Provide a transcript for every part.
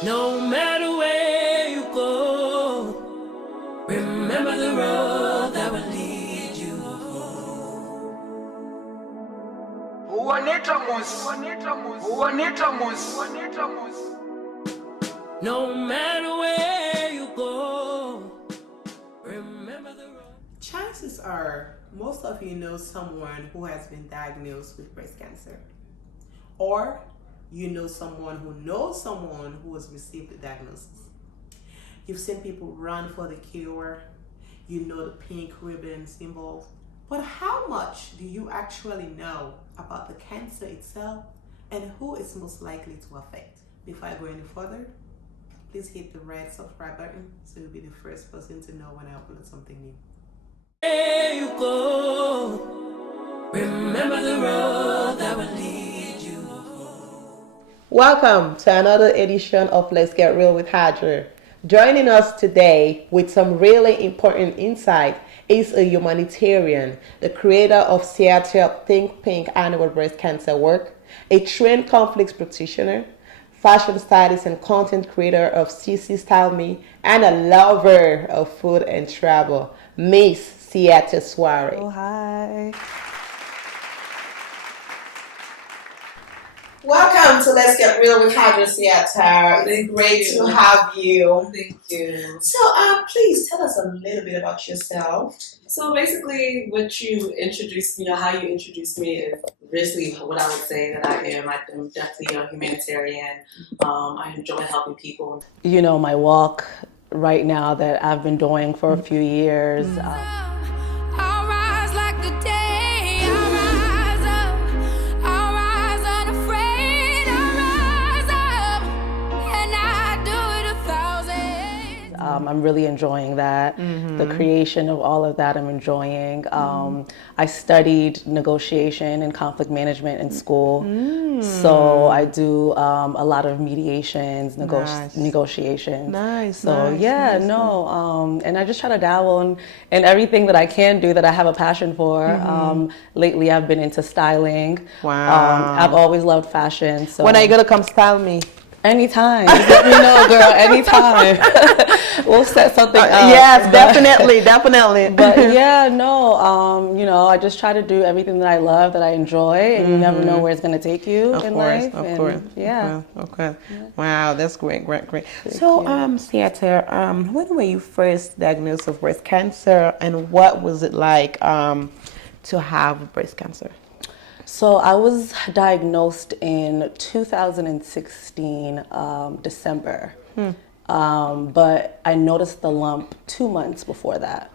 No matter where you go, remember the road that will lead you home. No matter where you go, remember the road. Chances are most of you know someone who has been diagnosed with breast cancer, or you know someone who knows someone who has received the diagnosis. You've seen people run for the cure, you know the pink ribbons involved, but how much do you actually know about the cancer itself and who it's most likely to affect? Before I go any further, please hit the red subscribe button so you'll be the first person to know when I upload something new. Where you go, remember the road that will lead you home. Welcome to another edition of Let's Get Real with Haja. Joining us today with some really important insight is a humanitarian, the creator of Siata Think Pink annual breast cancer work, a trained conflict practitioner, fashion stylist and content creator of CC Style Me, and a lover of food and travel, Miss Siata Swarray. Oh, hi. Welcome to Let's Get Real with Haja, Siata. It's great to have you. Thank you. So, please tell us a little bit about yourself. So basically, what you introduced me, how you introduced me is basically what I would say that I am. I'm definitely a humanitarian. I enjoy helping people. You know, my walk right now that I've been doing for a few years. I'll rise like the day. I'll rise up. I'll rise unafraid. I'll rise up. And I do it 1,000. I'm really enjoying that. The creation of all of that I'm enjoying. I studied negotiation and conflict management in school. So I do a lot of mediations, negotiations. And I just try to dabble in everything that I can do that I have a passion for. Lately I've been into styling. Wow. I've always loved fashion. So When are you gonna come style me? anytime. Just let me know, girl, anytime. We'll set something up. Yes, definitely. But yeah, no, you know, I just try to do everything that I love, that I enjoy, and you never know where it's going to take you in life. Of course. Yeah. Okay. Wow, that's great. So, Siata, when were you first diagnosed with breast cancer, and what was it like to have breast cancer? So I was diagnosed in 2016, December. But I noticed the lump 2 months before that,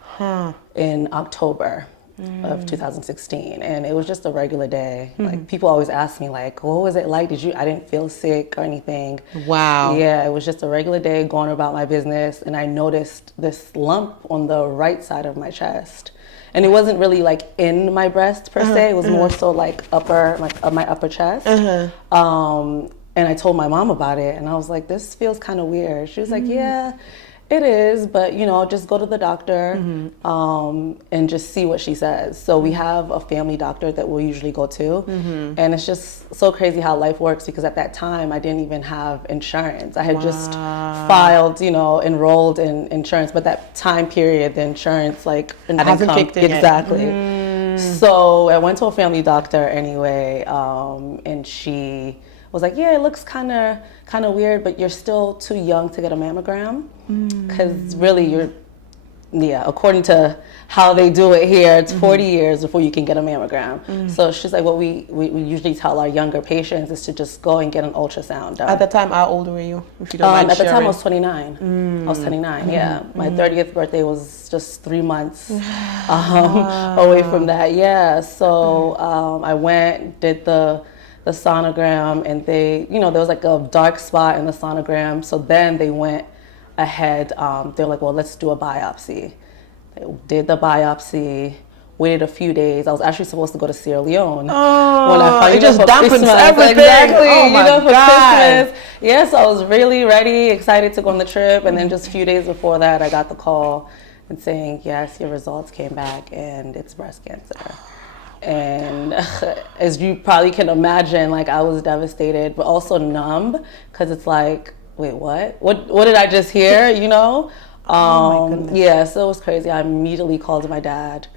in October of 2016. And it was just a regular day. Like, people always ask me, like, what was it like? I didn't feel sick or anything. Wow. Yeah, it was just a regular day going about my business. And I noticed this lump on the right side of my chest. And it wasn't really like in my breast per se. It was more so like my upper chest. And I told my mom about it, and I was like, this feels kind of weird. She was like, yeah, it is, but you know, just go to the doctor and just see what she says. So we have a family doctor that we'll usually go to. And it's just so crazy how life works, because at that time I didn't even have insurance. I had just filed, you know, enrolled in insurance, but that time period, the insurance hasn't kicked in yet. Exactly. So I went to a family doctor anyway, and she was like, yeah, it looks kind of weird, but you're still too young to get a mammogram, because really according to how they do it here, it's 40 years before you can get a mammogram. So she's like, what we usually tell our younger patients is to just go and get an ultrasound done. At the time, how old were you, if you don't mind At the time, sharing? I was 29. I was 29, yeah. My 30th birthday was just 3 months away from that, yeah. So I went, did the sonogram, and they, you know, there was like a dark spot in the sonogram. So then they went ahead, they were like, well, let's do a biopsy. They did the biopsy, waited a few days. I was actually supposed to go to Sierra Leone. It just dampens everything. Exactly, Oh my for God. Christmas. Yes, I was really ready, excited to go on the trip. And then just a few days before that, I got the call and saying, yes, your results came back and it's breast cancer. And as you probably can imagine, like, I was devastated, but also numb, because it's like, wait, what did I just hear, you know? Oh my goodness. Yeah, so it was crazy. I immediately called my dad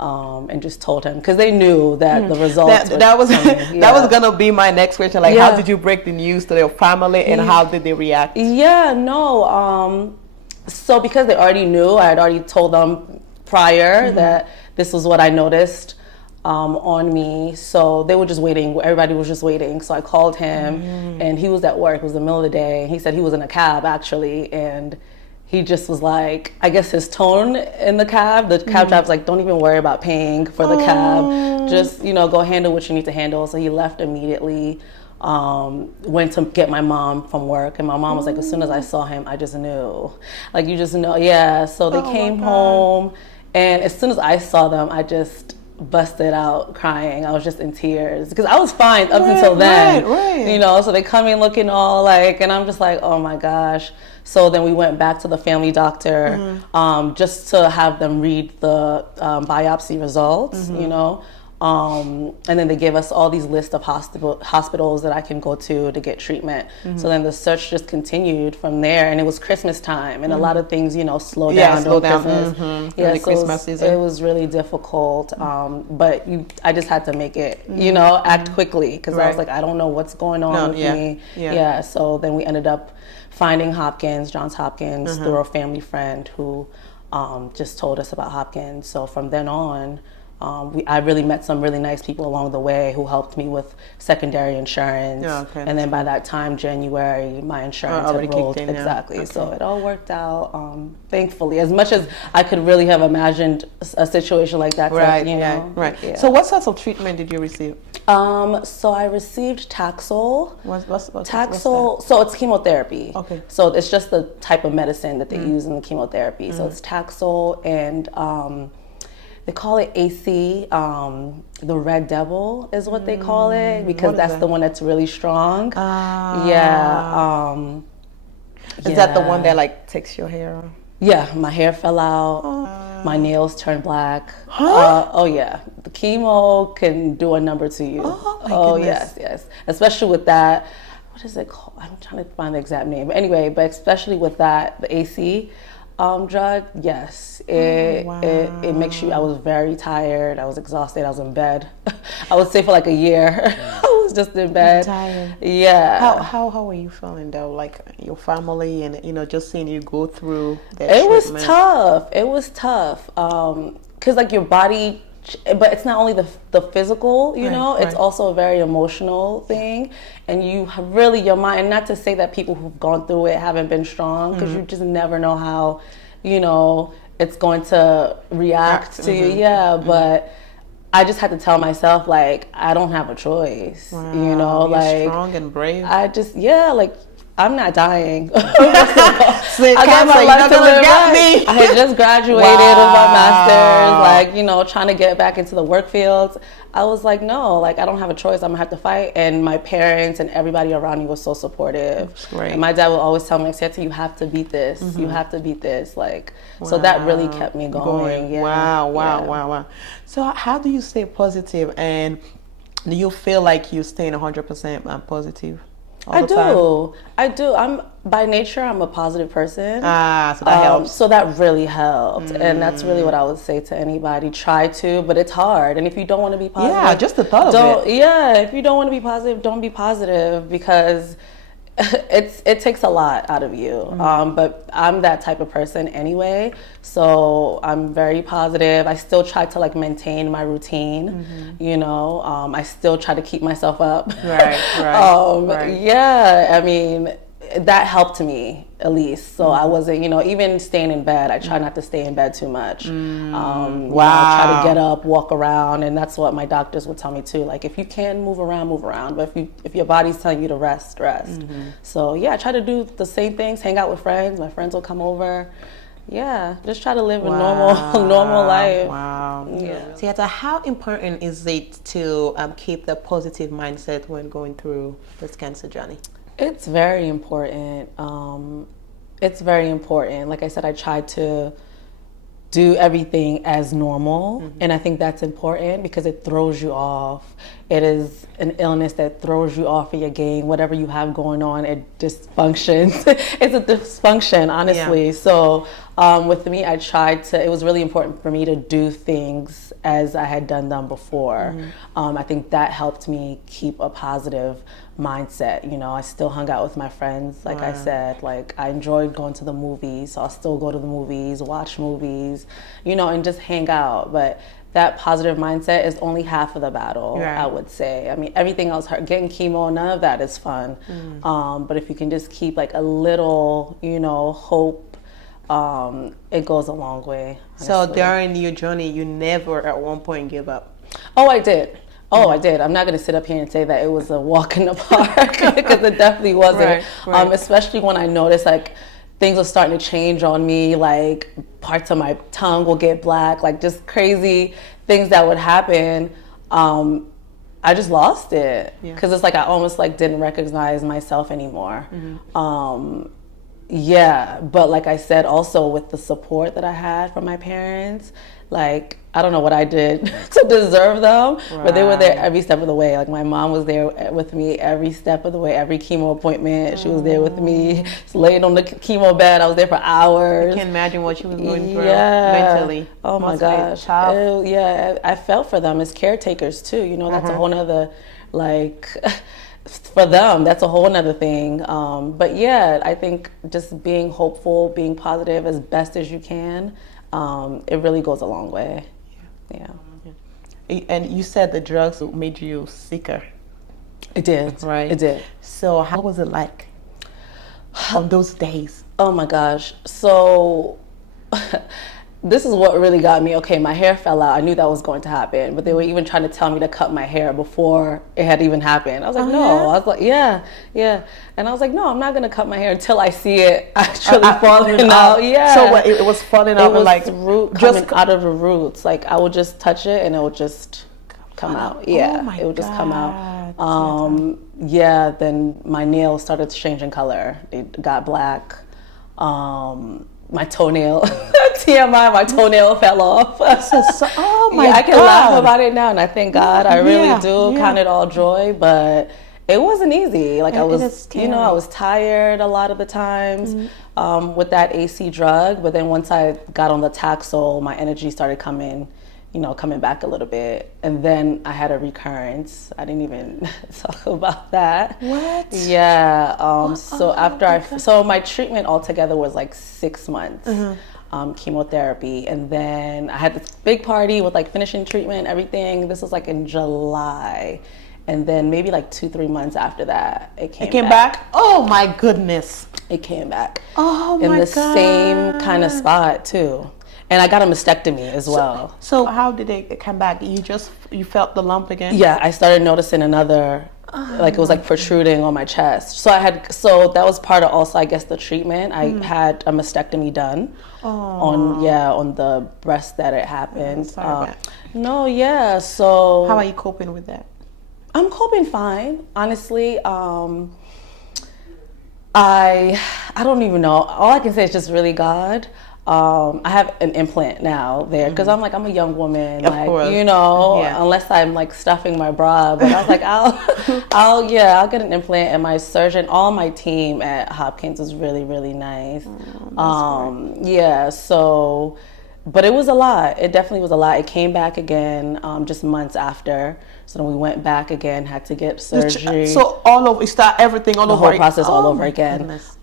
and just told him, because they knew that the results that was coming. that was gonna be my next question. Like, Yeah. how did you break the news to their family, and how did they react? Yeah, no. So because they already knew, I had already told them prior that this was what I noticed on me. So they were just waiting. Everybody was just waiting. So I called him, and he was at work. It was the middle of the day. He said he was in a cab, actually, and he just was like, I guess his tone in the cab driver's like, don't even worry about paying for the cab. Just, you know, go handle what you need to handle. So he left immediately, went to get my mom from work. And my mom was like, as soon as I saw him, I just knew. Like, you just know. Yeah. So they came home. And as soon as I saw them, I just busted out crying. I was just in tears because I was fine up until then. Right. You know, so they come in looking all like, and I'm just like, oh my gosh. So then we went back to the family doctor just to have them read the biopsy results, you know. And then they gave us all these lists of hospitals that I can go to get treatment. So then the search just continued from there, and it was Christmas time, and a lot of things, you know, slowed down during Christmas. Yeah, so Christmas season. it was really difficult. But I just had to make it, you know, act quickly, because I was like, I don't know what's going on with me. Yeah. So then we ended up finding Johns Hopkins, through a family friend who just told us about Hopkins. So from then on, I really met some really nice people along the way who helped me with secondary insurance. And then by that time, January, my insurance had rolled. Exactly. So it all worked out, thankfully. As much as I could really have imagined a situation like that. Right, you know, right. So what sorts of treatment did you receive? So I received Taxol. What's Taxol, so it's chemotherapy. Okay. So it's just the type of medicine that they use in the chemotherapy. So it's Taxol, and they call it AC, the Red Devil is what they call it, because that's the one that's really strong. Is that the one that like takes your hair? Yeah, my hair fell out, my nails turned black. Oh yeah, the chemo can do a number to you. Oh my goodness. Yes. Especially with that, what is it called? I'm trying to find the exact name. But anyway, especially with that, the AC drug, yes, it makes you. I was very tired. I was exhausted. I was in bed. I would say for like a year. I was just in bed. Tired. Yeah. How were you feeling though? Like your family and, you know, just seeing you go through that It was treatment? tough. It was tough. 'Cause like your body, but it's not only the physical, you know, it's also a very emotional thing. And you have really, your mind, not to say that people who've gone through it haven't been strong, because you just never know how, you know, it's going to react to you. Yeah, but I just had to tell myself, like, I don't have a choice, you know, you're like strong and brave. I just, like, I'm not dying. I got my life to live right. I had just graduated with my master's, like, you know, trying to get back into the work fields. I was like, no, like, I don't have a choice. I'm gonna have to fight. And my parents and everybody around me was so supportive. And my dad would always tell me, Siata, you have to beat this. You have to beat this. Like, so that really kept me going. Yeah. Wow. So how do you stay positive, and do you feel like you staying 100% positive? I do. I'm by nature, I'm a positive person. So that helps. So that really helped. And that's really what I would say to anybody. Try to, but it's hard. And if you don't want to be positive, just the thought of it. If you don't want to be positive, don't be positive, because it takes a lot out of you. But I'm that type of person anyway, so I'm very positive. I still try to like maintain my routine, you know. I still try to keep myself up. Right. Yeah, I mean, that helped me at least. So I wasn't, you know, even staying in bed, I try not to stay in bed too much. You know, I try to get up, walk around, and that's what my doctors would tell me too. Like, if you can move around, but if your body's telling you to rest. So yeah, I try to do the same things, hang out with friends. My friends will come over. Yeah, just try to live a normal life. Yeah. Siata, how important is it to keep the positive mindset when going through this cancer journey? It's very important. It's very important. Like I said, I try to do everything as normal. And I think that's important because it throws you off. It is an illness that throws you off of your game. Whatever you have going on, it dysfunctions. It's a dysfunction, honestly. Yeah. So with me, I tried to, it was really important for me to do things as I had done them before. I think that helped me keep a positive mindset. You know, I still hung out with my friends, like I said. Like, I enjoyed going to the movies, so I'll still go to the movies, watch movies, you know, and just hang out. But that positive mindset is only half of the battle, I would say. I mean, everything else, getting chemo, none of that is fun. But if you can just keep like a little, you know, hope, it goes a long way. Honestly. So during your journey, you never at one point give up? Oh, I did. Oh, I did. I'm not going to sit up here and say that it was a walk in the park because it definitely wasn't. Right. Especially when I noticed like things are starting to change on me, like parts of my tongue will get black, like just crazy things that would happen. I just lost it because it's like I almost like didn't recognize myself anymore. Yeah, but like I said, also with the support that I had from my parents, like I don't know what I did to deserve them, but they were there every step of the way. Like my mom was there with me every step of the way, every chemo appointment. She was there with me, laying on the chemo bed. I was there for hours. I can't imagine what she was going through mentally. Oh my gosh. Yeah, I felt for them as caretakers too. You know, that's a whole nother, like, for them, that's a whole nother thing. But yeah, I think just being hopeful, being positive as best as you can, it really goes a long way. Yeah. And you said the drugs made you sicker. It did. Right. It did. So how was it like on those days? Oh my gosh. So this is what really got me. Okay, my hair fell out. I knew that was going to happen, but they were even trying to tell me to cut my hair before it had even happened. I was like, no. Yeah? I was like, yeah. And I was like, no, I'm not going to cut my hair until I see it actually falling out. Yeah. So what, it was falling out? It was like root coming out of the roots. Like I would just touch it and it would just come out. Yeah. Oh my it would just come God. out. Yeah. Then my nails started changing color. They got black. My toenail, TMI, my toenail fell off. Oh my God. I can laugh about it now, and I thank God. I really do count it all joy, but it wasn't easy. Like I was, you know, I was tired a lot of the times with that AC drug. But then once I got on the Taxol, my energy started coming back a little bit. And then I had a recurrence. I didn't even talk about that. What? Yeah. So my treatment altogether was like 6 months. Chemotherapy, and then I had this big party with like finishing treatment, everything. This was like in July, and then maybe like 2-3 months after that, it came back. Oh my goodness! It came back. Oh my God! In the same kind of spot too. And I got a mastectomy as well. So how did it come back? You felt the lump again? Yeah, I started noticing another, like it was like protruding on my chest. So that was part of also, I guess, the treatment. I had a mastectomy done on the breast that it happened. So how are you coping with that? I'm coping fine, honestly. I don't even know. All I can say is just really God. I have an implant now there because I'm a young woman, unless I'm like stuffing my bra. But I was like, I'll get an implant. And my surgeon, all my team at Hopkins was really, really nice. So, but it was a lot. It definitely was a lot. It came back again just months after. So then we went back again, had to get surgery. So everything all the over. The whole process all over again. Goodness.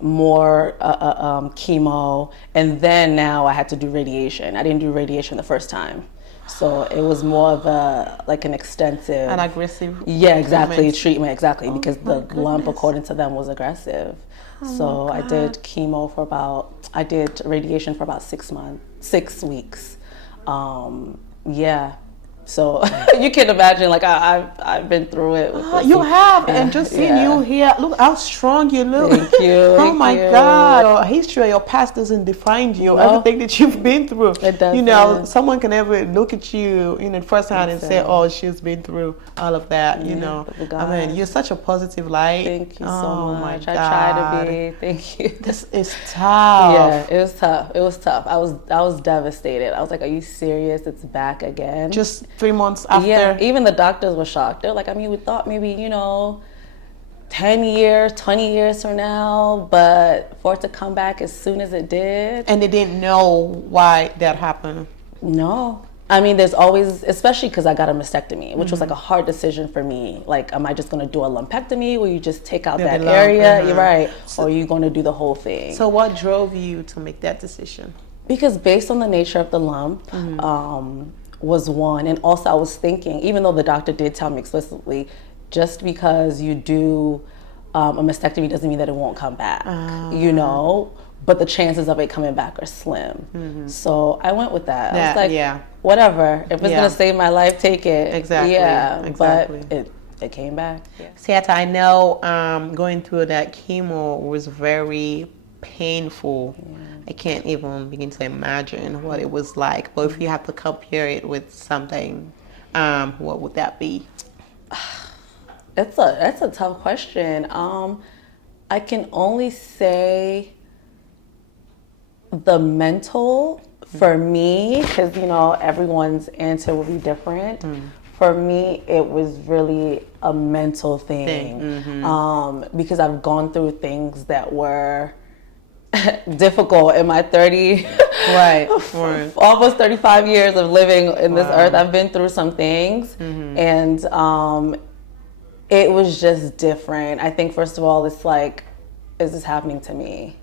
More chemo, and then now I had to do radiation. I didn't do radiation the first time. So it was more of an extensive... An aggressive... Yeah, exactly, treatment, exactly, because the lump, according to them, was aggressive. So I did I did radiation for about 6 weeks. So you can imagine, like I've been through it. With You have, and just seeing yeah. you here, look how strong you look. Thank you. Oh Thank my you. God, your history, your past doesn't define you. No. Everything that you've been through, It doesn't. you know, someone can ever look at you, you know, firsthand and say, Exactly. "Oh, she's been through all of that." You Yeah, know, but I mean, you're such a positive light. Thank you so Oh my much. God. I try to be. Thank you. This is tough. Yeah, it was tough. It was tough. I was devastated. I was like, "Are you serious? It's back again?" Just 3 months after. Yeah, even the doctors were shocked. They're like, I mean, we thought maybe, you know, 10 years, 20 years from now, but for it to come back as soon as it did. And they didn't know why that happened. No. I mean, there's always, especially because I got a mastectomy, which was like a hard decision for me. Like, am I just going to do a lumpectomy where you just take out that area? You're right. Or are you going to do the whole thing? So what drove you to make that decision? Because based on the nature of the lump, was one. And also I was thinking, even though the doctor did tell me explicitly, just because you do a mastectomy doesn't mean that it won't come back, you know, but the chances of it coming back are slim. So I went with that. I was like, whatever, if it's gonna save my life, take it. Exactly. Yeah, exactly. But it came back. Yeah. Siata, I know going through that chemo was very painful. I can't even begin to imagine what it was like. But if you have to compare it with something, what would that be? That's a tough question. I can only say the mental for me, because you know everyone's answer will be different. For me, it was really a mental thing. Because I've gone through things that were difficult in my 30 almost 35 years of living in this earth. I've been through some things, and it was just different. I think first of all, it's like, is this happening to me?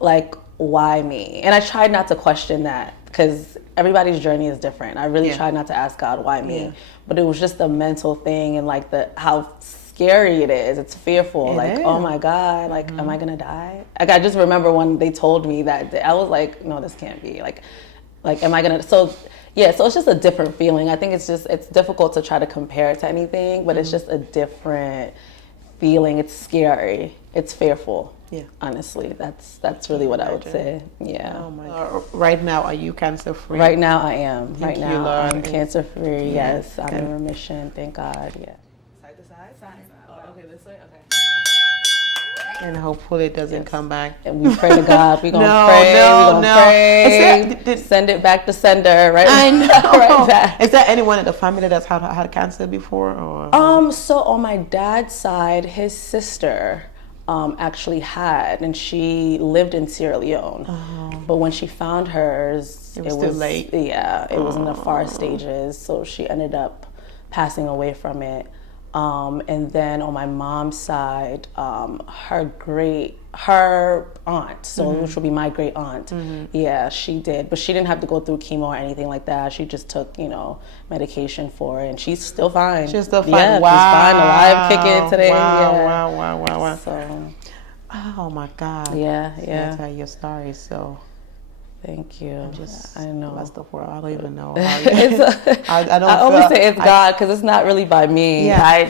Like, why me? And I tried not to question that because everybody's journey is different. I really tried not to ask God, why me? But it was just a mental thing, and like how scary it is. It's fearful. Oh my God, like, am I gonna die? Like, I just remember when they told me that, I was like, no, this can't be. Like, am I gonna? So it's just a different feeling. I think it's difficult to try to compare it to anything, but it's just a different feeling. It's scary. It's fearful. Yeah. Honestly, that's really what I would say. Yeah. Oh my God. Right now, are you cancer free? Right now, I am. Thank you, Lord. I'm cancer free. Yes, I'm in remission. Thank God. Yeah. Side to side. Oh, okay, this way. Okay. And hopefully it doesn't come back. And we pray to God. We're gonna pray. Send it back to sender. Right. I know. Right back. Is there anyone in the family that's had cancer before? Or? So on my dad's side, his sister actually had, and she lived in Sierra Leone. But when she found hers, it was too late. Yeah, it was in the far stages, so she ended up passing away from it. And then on my mom's side, her aunt, so which will be my great aunt, yeah, she did, but she didn't have to go through chemo or anything like that. She just took, medication for it, and she's still fine. She's still fine. Yeah, wow. She's fine, alive, kicking today. Wow. So, oh my God. Yeah. That's how your story. So. Thank you. I know. That's the world. I don't even know. I always say it's God because it's not really by me. Yeah.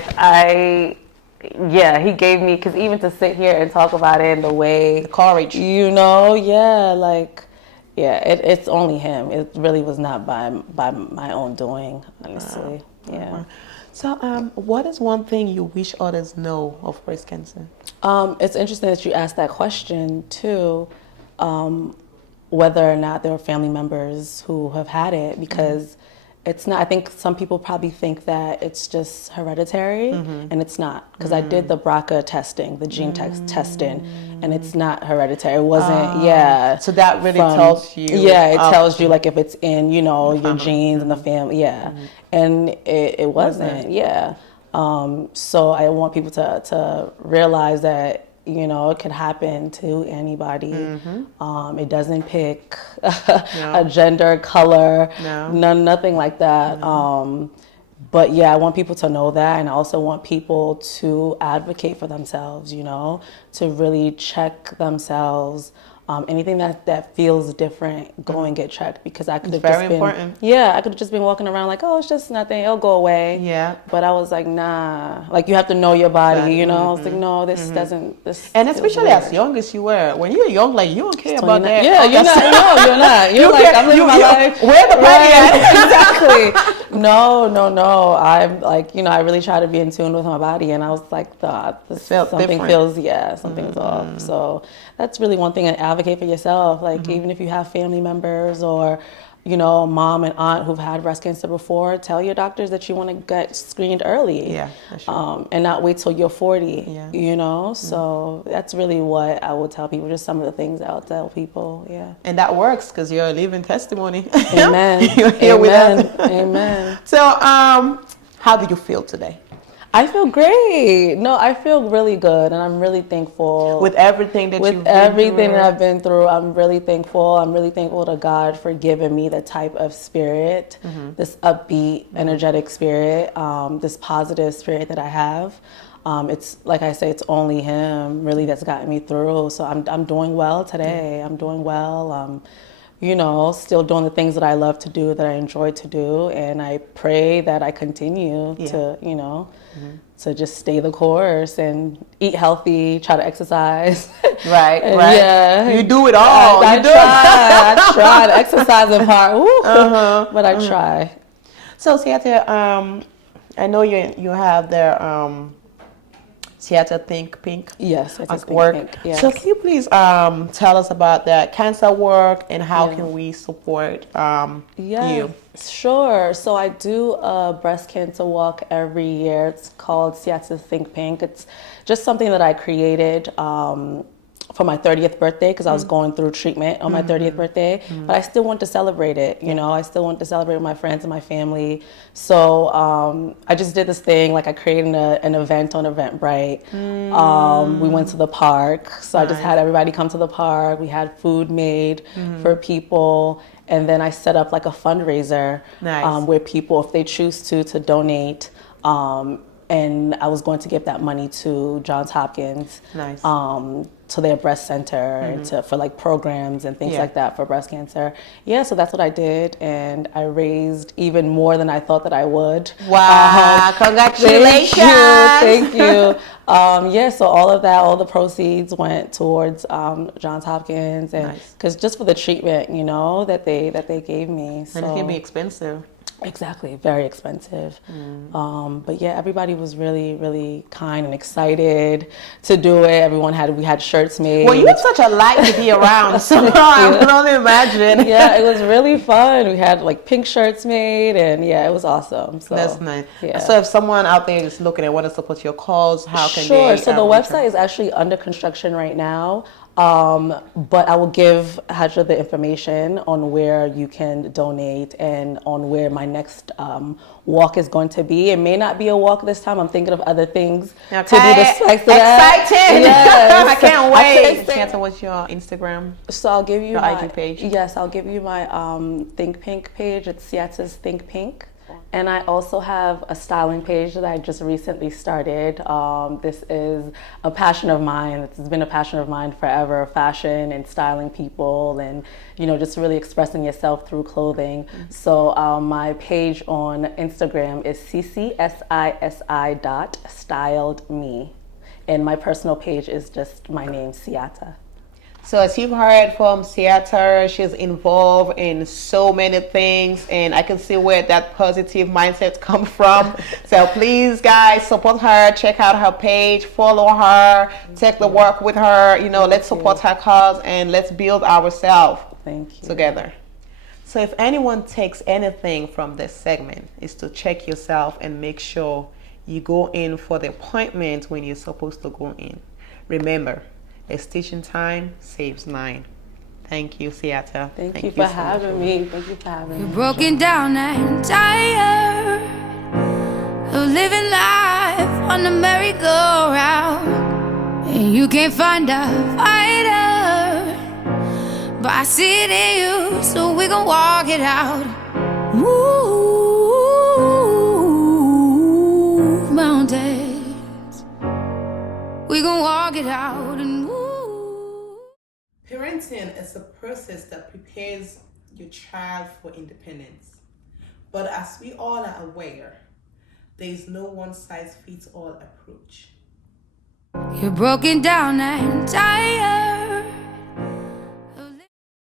He gave me, because even to sit here and talk about it in the way, the courage, it's only Him. It really was not by my own doing, honestly. Wow. Yeah. So, what is one thing you wish others know of breast cancer? It's interesting that you asked that question too. Whether or not there are family members who have had it, because it's not, I think some people probably think that it's just hereditary, and it's not, because I did the BRCA testing, the gene testing, and it's not hereditary. It wasn't, So that really tells you. Yeah, it tells you, like, if it's in, your genes and the family, and it wasn't, so I want people to realize that, it could happen to anybody. It doesn't pick a gender, color, nothing like that. But I want people to know that, and I also want people to advocate for themselves, to really check themselves Anything that feels different, go and get checked, because I could have very just been important. Yeah, I could have just been walking around like, oh, it's just nothing, it'll go away. Yeah. But I was like, nah, like you have to know your body, you know. I was like, no, this doesn't. This And feels especially weird. as young as you were, when you're young, like you don't care about that. Yeah, you're not. No, you're not. You're like, I'm living my life. Where the party at? Exactly. No. I'm like, I really try to be in tune with my body, and I was like, something different. feels, something's off. So that's really one thing, and advocate for yourself. Like, even if you have family members or, mom and aunt who've had breast cancer before, tell your doctors that you want to get screened early. Yeah, that's true. And not wait till you're 40. Yeah. So that's really what I would tell people. Just some of the things I'll tell people. Yeah. And that works because you're a living testimony. Amen. You're here with us. Amen. So, how do you feel today? I feel great. No, I feel really good, and I'm really thankful. With everything that With everything that I've been through, I'm really thankful. I'm really thankful to God for giving me the type of spirit, this upbeat, energetic spirit, this positive spirit that I have. It's like I say, it's only Him really that's gotten me through. So I'm doing well today. I'm doing well. Still doing the things that I love to do, that I enjoy to do, and I pray that I continue to just stay the course and eat healthy, try to exercise. Right. Yeah. You do it all. I try to exercise in part, but I try. So, Siata, I know you have their Siata Think Pink. Yes, I work. Think Pink. Yes. So can you please tell us about that cancer work and how can we support you? Sure. So I do a breast cancer walk every year. It's called Siata Think Pink. It's just something that I created for my 30th birthday, because I was going through treatment on my 30th birthday, but I still want to celebrate it. I still want to celebrate with my friends and my family. So I just did this thing, like I created an event on Eventbrite. We went to the park. So I just had everybody come to the park. We had food made for people. And then I set up like a fundraiser where people, if they choose to donate, and I was going to give that money to Johns Hopkins, to their breast center, and for like programs and things like that for breast cancer. Yeah, so that's what I did, and I raised even more than I thought that I would. Wow! Congratulations! Thank you. So all the proceeds went towards Johns Hopkins, and because just for the treatment, that they gave me. So. And it can be expensive. Exactly, very expensive. But yeah, everybody was really, really kind and excited to do it. We had shirts made. Well, you're such a light to be around, so I can only imagine. Yeah, it was really fun. We had like pink shirts made, and it was awesom. So that's nice. Yeah. So if someone out there is looking at what to support your cause, how can they? Sure. So the website is actually under construction right now. But I will give Haja the information on where you can donate and on where my next walk is going to be. It may not be a walk this time. I'm thinking of other things to do this. Exciting! Yes. I can't wait. Siata, what's your Instagram? So I'll give you your my IG page. Yes, I'll give you my Think Pink page. It's Siata's Think Pink. And I also have a styling page that I just recently started. This is a passion of mine. It's been a passion of mine forever, fashion and styling people, and just really expressing yourself through clothing. So my page on Instagram is ccsi.styledme. And my personal page is just my name, Siata. So as you've heard from Siata, she's involved in so many things, and I can see where that positive mindset comes from. So please, guys, support her. Check out her page, follow her, take the work with her. Let's support her cause, and let's build ourselves together. So if anyone takes anything from this segment, is to check yourself and make sure you go in for the appointment when you're supposed to go in. Remember, a stitch in time saves 9. Thank you, Siata. Thank you for having me. Thank you for having me. You're broken down and tired of living life on the merry-go-round, and you can't find a fighter, but I see it in you, so we gon' walk it out. Move mountains, we gon' walk it out and move. parenting is a process that prepares your child for independence. But as we all are aware, there is no one-size-fits-all approach. You're broken down and tired.